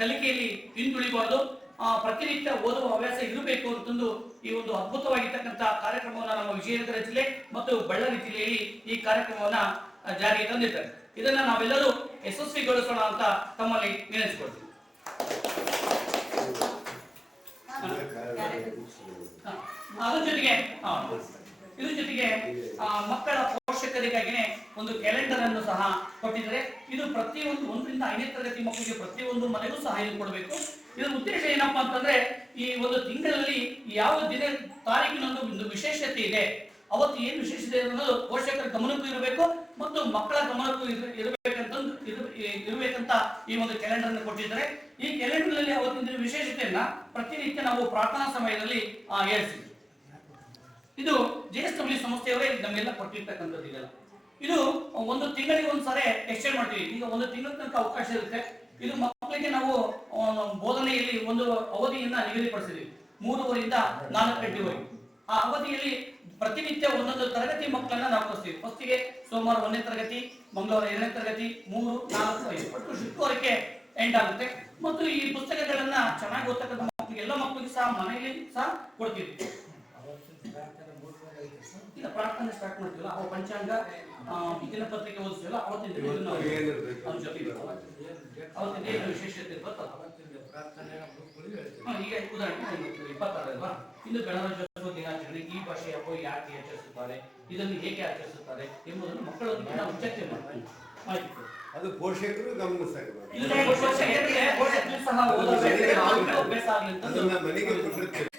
ಕಲಿಕೆಯಲ್ಲಿ ಹಿಂದುಳಿಬಾರ್ದು ಪ್ರತಿನಿತ್ಯ ಓದುವ ಹವ್ಯಾಸ ಇರಬೇಕು ಅಂತಂದು ಈ ಒಂದು ಅದ್ಭುತವಾಗಿರ್ತಕ್ಕಂಥ ಕಾರ್ಯಕ್ರಮವನ್ನ ನಮ್ಮ ವಿಜಯನಗರ ಜಿಲ್ಲೆ ಮತ್ತು ಬಳ್ಳಾರಿ ಜಿಲ್ಲೆಯಲ್ಲಿ ಈ ಕಾರ್ಯಕ್ರಮವನ್ನ ಜಾರಿಗೆ ತಂದಿದ್ದಾರೆ ಇದನ್ನ ನಾವೆಲ್ಲರೂ ಯಶಸ್ವಿಗೊಳಿಸೋಣ ಅಂತ ತಮ್ಮಲ್ಲಿ ನೆನೆಸಿಕೊಳ್ತೀವಿ. ಅದ್ರ ಜೊತೆಗೆ. ಇದ್ರ ಜೊತೆಗೆ ಮಕ್ಕಳ ಪೋಷಕರಿಗಾಗಿನೇ ಒಂದು ಕ್ಯಾಲೆಂಡರ್ ಅನ್ನು ಸಹ ಕೊಟ್ಟಿದ್ದಾರೆ. ಇದು ಪ್ರತಿಯೊಂದು ಒಂದರಿಂದ ಐದನೇ ತರಗತಿ ಮಕ್ಕಳಿಗೆ ಪ್ರತಿಯೊಂದು ಮನೆಗೂ ಸಹ ಇದು ಕೊಡಬೇಕು. ಇದರ ಉದ್ದೇಶ ಏನಪ್ಪಾ ಅಂತಂದ್ರೆ, ಈ ಒಂದು ತಿಂಗಳಲ್ಲಿ ಯಾವ ದಿನ ತಾರೀಕಿನೊಂದು ಒಂದು ವಿಶೇಷತೆ ಇದೆ, ಅವತ್ತು ಏನು ವಿಶೇಷತೆ ಅನ್ನೋದು ಪೋಷಕರ ಗಮನಕ್ಕೂ ಇರಬೇಕು ಮತ್ತು ಮಕ್ಕಳ ಗಮನಕ್ಕೂ ಇರಬೇಕಂತ ಇರಬೇಕಂತ ಈ ಒಂದು ಕ್ಯಾಲೆಂಡರ್ ಅನ್ನು ಕೊಟ್ಟಿದ್ದಾರೆ. ಈ ಕ್ಯಾಲೆಂಡರ್ನಲ್ಲಿ ಅವತ್ತಿನ ವಿಶೇಷತೆಯನ್ನ ಪ್ರತಿನಿತ್ಯ ನಾವು ಪ್ರಾರ್ಥನಾ ಸಮಯದಲ್ಲಿ ಹೇಳ್ತೀವಿ ಇದು ಜೆಎಸ್ ಡಬ್ಲ್ಯೂ ಸಂಸ್ಥೆಯವರೇ ನಮ್ಮೆಲ್ಲ ಕೊಟ್ಟಿರ್ತಕ್ಕಂಥದ್ದು ಇದೆಲ್ಲ. ಇದು ಒಂದು ತಿಂಗಳಿಗೆ ಒಂದ್ಸರಿ ಎಕ್ಸ್ಟೆಂಡ್ ಮಾಡ್ತೀವಿ. ಈಗ ಒಂದು ತಿಂಗಳ ತನಕ ಅವಕಾಶ ಇರುತ್ತೆ. ಇದು ಮಕ್ಕಳಿಗೆ ನಾವು ಬೋಧನೆಯಲ್ಲಿ ಒಂದು ಅವಧಿಯನ್ನ ನಿಗದಿಪಡಿಸಿದ್ವಿ ಮೂರುವರಿಂದ ನಾಲ್ಕು ಗಂಟೆವರೆಗೆ. ಆ ಅವಧಿಯಲ್ಲಿ ಪ್ರತಿನಿತ್ಯ ಒಂದೊಂದು ತರಗತಿ ಮಕ್ಕಳನ್ನ ನಾವು ಕಳಿಸ್ತೀವಿ ಫಸ್ಟಿಗೆ ಸೋಮವಾರ ಒಂದನೇ ತರಗತಿ, ಮಂಗಳವಾರ ಎರಡನೇ ತರಗತಿ, ಮೂರು, ನಾಲ್ಕು, ಐದು. ಒಟ್ಟು ಶುಕ್ರವಾರಕ್ಕೆ ಎಂಡ್ ಆಗುತ್ತೆ. ಮತ್ತು ಈ ಪುಸ್ತಕಗಳನ್ನ ಚೆನ್ನಾಗಿ ಓದ್ತಕ್ಕಂಥ ಮಕ್ಕಳಿಗೆ, ಎಲ್ಲ ಮಕ್ಕಳಿಗೆ ಸಹ ಮನೆಯಲ್ಲಿ ಸಹ ಕೊಡ್ತೀವಿ. ಈಗ ಪ್ರಾರ್ಥನೆ ಸ್ಟಾರ್ಟ್ ಮಾಡ್ತೀವಲ್ಲ ಅವ ಪಂಚಾಂಗ ಆ, ದಿನ ಪತ್ರಿಕೆ ಓದಿಸ್ತೀವಲ್ಲ ಅವತ್ತಿನ ಅವ್ರ ಜೊತೆ. ಅವತ್ತಿನ ಏನು ವಿಶೇಷತೆ ಇರ್ತಲ್ಲ ಹಾ, ಈಗ ಉದಾಹರಣೆ ಇಪ್ಪತ್ತಾರಲ್ವಾ ಇನ್ನು ಗಣರಾಜ್ಯೋತ್ಸವ ದಿನಾಚರಣೆ ಈ ಭಾಷೆ ಹಬ್ಬ ಯಾಕೆ ಆಚರಿಸುತ್ತಾರೆ ಇದನ್ನು ಹೇಗೆ ಆಚರಿಸುತ್ತಾರೆ ಎಂಬುದನ್ನು ಮಕ್ಕಳೊಂದಿಗೆ ನಾವು ಚರ್ಚೆ ಮಾಡ್ತೀವಿ ಅದು ಪೋಷಕರು ಗಮನಿಸಬೇಕು ಮನೆಗೆ ಕೊಟ್ಟಿರ್ತೀವಿ.